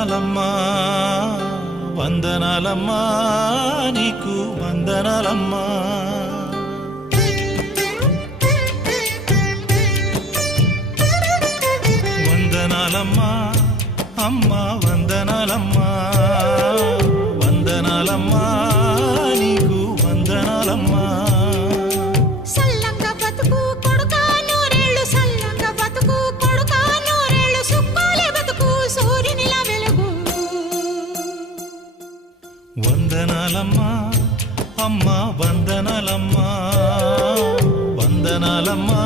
వందనాలమ్మా వందనాలమ్మా నీకు వందనాలమ్మా వందనాలమ్మా అమ్మా వందనాలమ్మా వందనాలమ్మా నీకు వందనాలమ్మా సల్లంగా బతుకు కొడుకా నూరేళ్ళు సల్లంగా బతుకు కొడుకా నూరేళ్ళు సుక్కోలే బతుకు సూర్యునిలా వెలుగు వందనాలమ్మా అమ్మా వందనాలమ్మా వందనాలమ్మా